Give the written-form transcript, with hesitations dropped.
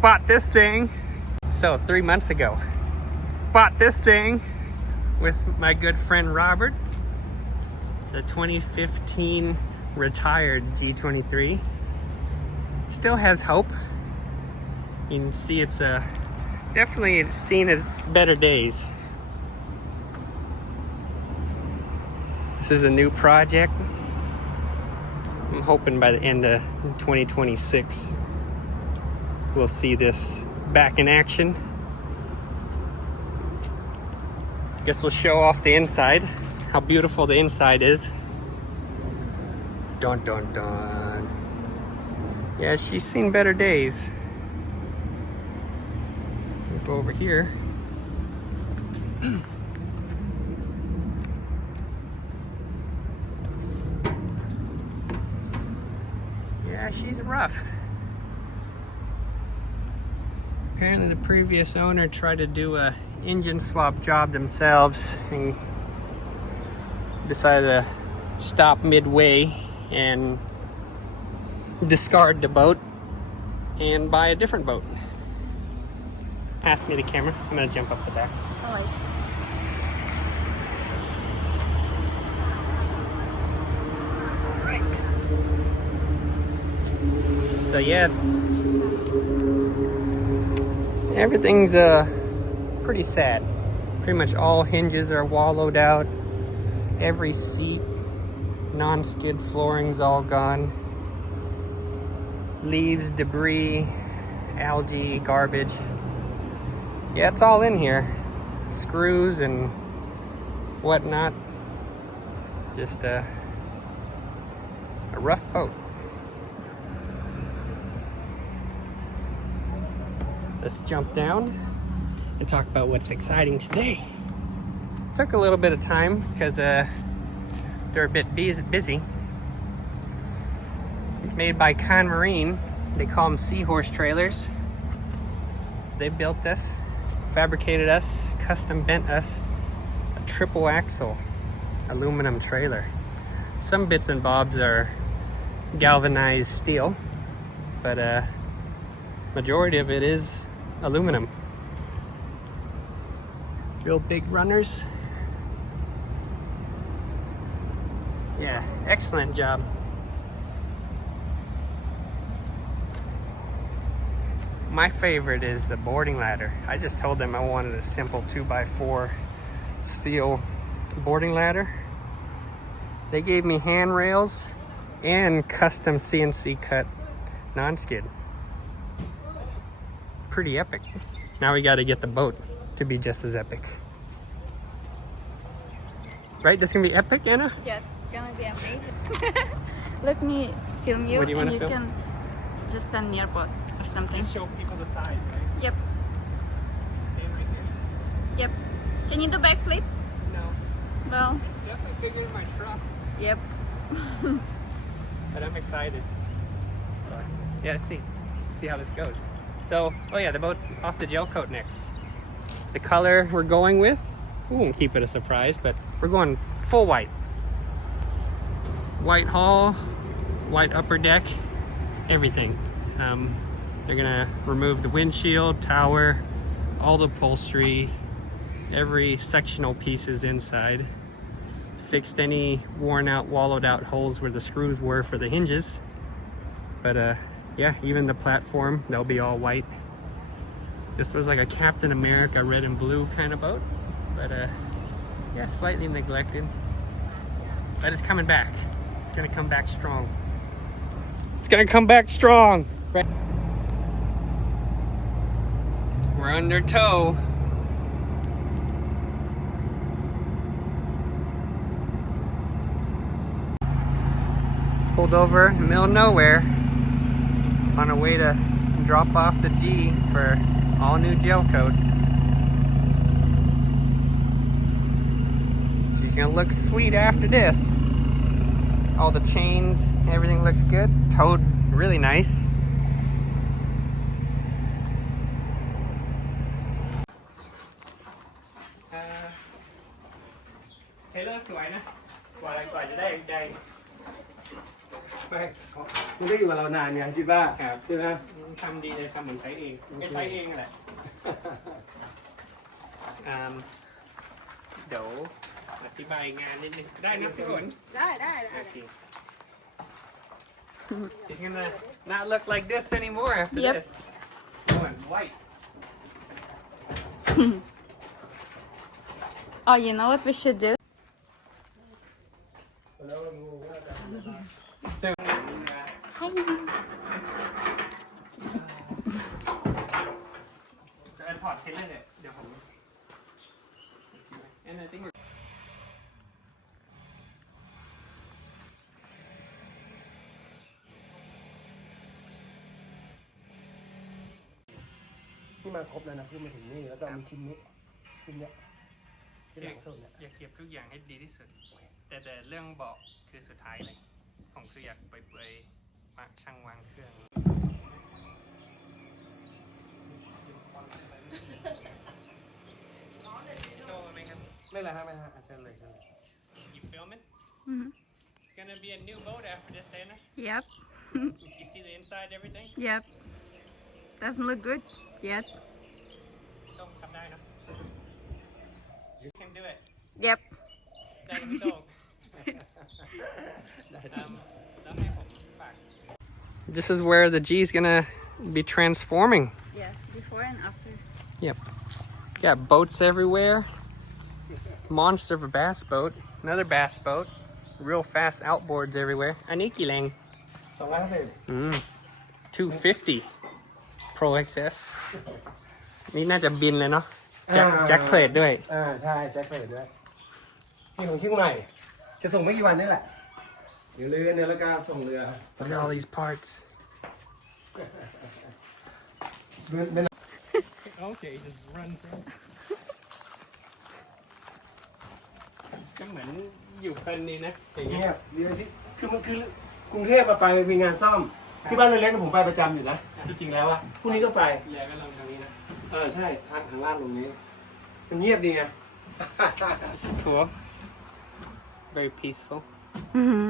bought this thing. So 3 months ago, bought this thing with my good friend Robert. It's a 2015 retired G23. Still has hope. You can see it's definitely seen its better days. This is a new project. I'm hoping by the end of 2026 we'll see this back in action. Guess we'll show off the inside, how beautiful the inside is. Dun dun dun. Yeah, she's seen better days. We'll go over here. Yeah, she's rough. Apparently the previous owner tried to do a engine swap job themselves and decided to stop midway and discard the boat and buy a different boat. Pass me the camera. I'm gonna jump up the back. All right. So yeah, everything's pretty sad. Pretty much all hinges are wallowed out. Every seat, non-skid flooring's all gone. Leaves, debris, algae, garbage. Yeah, it's all in here. Screws and whatnot. Just a rough boat. Let's jump down and talk about what's exciting today. Took a little bit of time because they're a bit busy. Made by Con Marine. They call them seahorse trailers. They built us, fabricated us, custom bent us a triple axle aluminum trailer. Some bits and bobs are galvanized steel, but majority of it is aluminum. Real big runners. Yeah, excellent job. My favorite is the boarding ladder. I just told them I wanted a simple 2x4 steel boarding ladder. They gave me handrails and custom CNC cut non-skid. Pretty epic. Now we got to get the boat to be just as epic. Right? This is gonna be epic, Anna? Yeah, it's gonna be amazing. Let me film you, What do you and wanna you film? can just stand nearby or something. Just show people the size, right? Yep. Stand right here. Yep. Can you do backflip? No. Well, It's definitely bigger than my truck, yep. but I'm excited. So, yeah, let's see how this goes. So, oh yeah, the boat's off the gel coat next. The color we're going with, we won't keep it a surprise, but we're going full white. White hull, white upper deck, everything. They're gonna remove the windshield, tower, all the upholstery, every sectional pieces inside. Fixed any worn out, wallowed out holes where the screws were for the hinges. But yeah, even the platform, they'll be all white. This was like a Captain America red and blue kind of boat, but yeah, slightly neglected. But it's coming back. It's gonna come back strong. It's gonna come back strong. Right. We're under tow. Pulled over in the middle of nowhere on our way to drop off the G for all new gel coat. She's gonna look sweet after this. All the chains, everything looks good. Towed really nice. Hello, สวยนะกว่าอะไรกว่าจะได้ใจ ไม่คุณได้อยู่กับเรานานไงคิดว่า ครับ ใช่ไหม ทำดีเลยทำเหมือนใช้เองไม่ใช้เองแหละเดี๋ยวอธิบายงานนิดนึงได้นะพี่ฝน ได้ โอเค It's gonna not look like this anymore after Yep. this. Going white. Oh, you know what we should do? So, Hi. ถอดเทนเลยเดี๋ยวผม And I think we're ที่มาครบแล้วนะคือมาถึงนี่แล้วก็มีชิ้นนี้ชิ้นเนี้ยชิ้นหลังสุดเนี่ย อยากเก็บทุกอย่างให้ดีที่สุด แต่เรื่องบอกคือสุดท้ายเลย ผมคืออยากไปเปยมาช่างวางเครื่องโตไหมครับ ไม่ละฮะไม่ละฮะเชิญเลยเชิญเลย You filming? Mhm. It's gonna be a new boat after this, Anna. Yep. You see the inside, everything? Yep. Doesn't look good yet. ต้องทำได้นะ You can do it. Yep. ได้ไม่ต้อง แล้วให้ผมฝาก This is where the G is gonna be transforming. Yeah. Before and after. Yep. Got boats everywhere. Monster of a bass boat. Another bass boat. Real fast outboards everywhere. Aniki lang. 250 250 Pro XS นี่น่าจะบินเลยเนาะแจ็คเพลทด้วย ใช่แจ็คเพลทด้วยนี่ของเชียงใหม่จะส่งไม่กี่วันนี่แหละเดี๋ยวเรือเนี่ยแล้วก็ส่งเรือ Look at all these parts. Okay, just run through. ก็เหมือนอยู่เพลินนี่นะอย่างเงี้ เงี ย ยบเรือที่คือมันคือกรุงเทพไปมีงานซ่อมที่บ้านเล็กๆผมไปประจำอยู่นะจริงๆแล้วอะพรุ่งนี้ก็ไป เรือก็ลงทางนี้นะ ใช่ทางลาดตรงนี้มันเงียบดีไง This is cool. Very peaceful. Mhm.